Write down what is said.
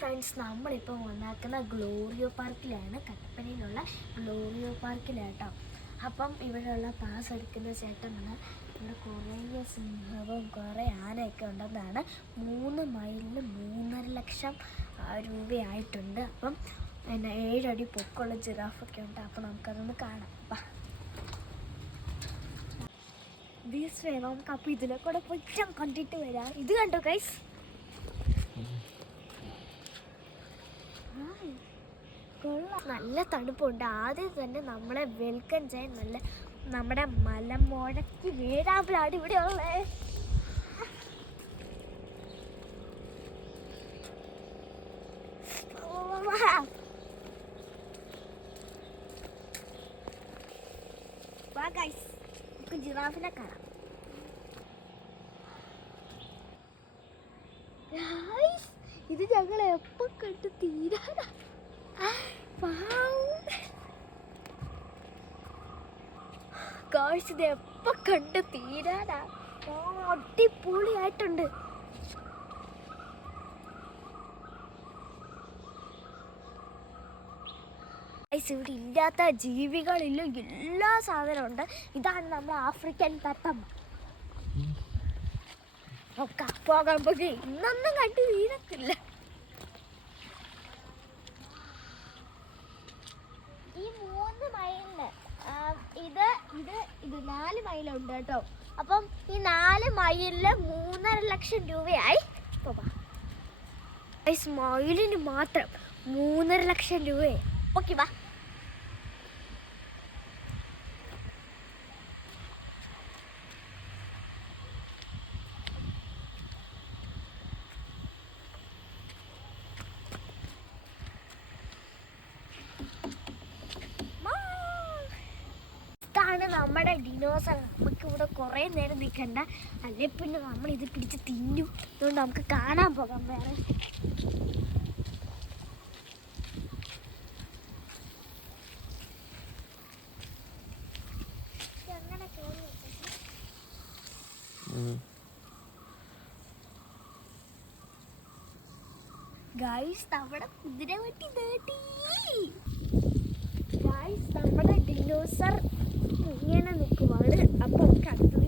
Friends, നമ്മളിപ്പോൾ വന്നാക്കുന്ന ഗ്ലോറിയോ പാർക്കിലാണ്. കട്ടപ്പനയിലുള്ള ഗ്ലോറിയോ പാർക്കിലാട്ടോ. അപ്പം ഇവിടെയുള്ള പാസ് എടുക്കുന്ന ചേട്ടനാണ്. ഇവിടെ കുറേ സിംഹവും കുറേ ആനയൊക്കെ ഉണ്ടെന്നാണ്. 3 മൈലിന് 3.5 ലക്ഷം രൂപയായിട്ടുണ്ട്. അപ്പം 7 അടി പൊക്കമുള്ള ജിറാഫൊക്കെ ഉണ്ട്. അപ്പം നമുക്കതൊന്ന് കാണാം. ദീസ് വേ നമുക്ക് അപ്പോൾ ഇതിലെ കൂടെ പൊറ്റം കണ്ടിട്ട് വരാം. ഇത് കണ്ടോ ഗൈസ്? നല്ല തണുപ്പുണ്ട്. ആദ്യം തന്നെ നമ്മളെ വെൽക്കം ചെയ്യാൻ നമ്മുടെ മലമുഴക്കി വേഴാമ്പലാണ് ഇവിടെ ഉള്ളേ. നമുക്ക് ജിറാഫിനെ കാണാം. ഇത് ഞങ്ങൾ എപ്പോ കണ്ടു തീരാനാ. ഇത് എപ്പോ കണ്ട് തീരാനാ. അടിപൊളിയായിട്ടുണ്ട്. ഇവിടെ ഇല്ലാത്ത ജീവികളില്ല, എല്ലാ സാധനവും ഉണ്ട്. ഇതാണ് നമ്മുടെ ആഫ്രിക്കൻ തത്തമ്മ. പോകാൻ പോകെ ഇന്നൊന്നും കണ്ടു തീരത്തില്ല. ഈ 3 മൈലിന് ഇത് 4 മൈലുണ്ട് കേട്ടോ. അപ്പം ഈ 4 മൈലില് 3.5 ലക്ഷം രൂപയായി. മൈലിന് മാത്രം 3.5 ലക്ഷം രൂപയായി. ഓക്കെ വാ. ഇതാണ് നമ്മുടെ ഡിനോസർ. നമുക്കിവിടെ കുറേ നേരം നിൽക്കണ്ട, അല്ലെ പിന്നെ നമ്മൾ ഇത് പിടിച്ച് തിന്നും. അതുകൊണ്ട് നമുക്ക് കാണാൻ പോകാം. വേറെ ഗൈസ്, നമ്മുടെ കുതിര വട്ടി നേടി. ഗൈസ്, നമ്മുടെ ഡിനോസർ ഇങ്ങനെ നിൽക്കുവാണ്. അപ്പോൾ നമുക്ക് അടുത്തത്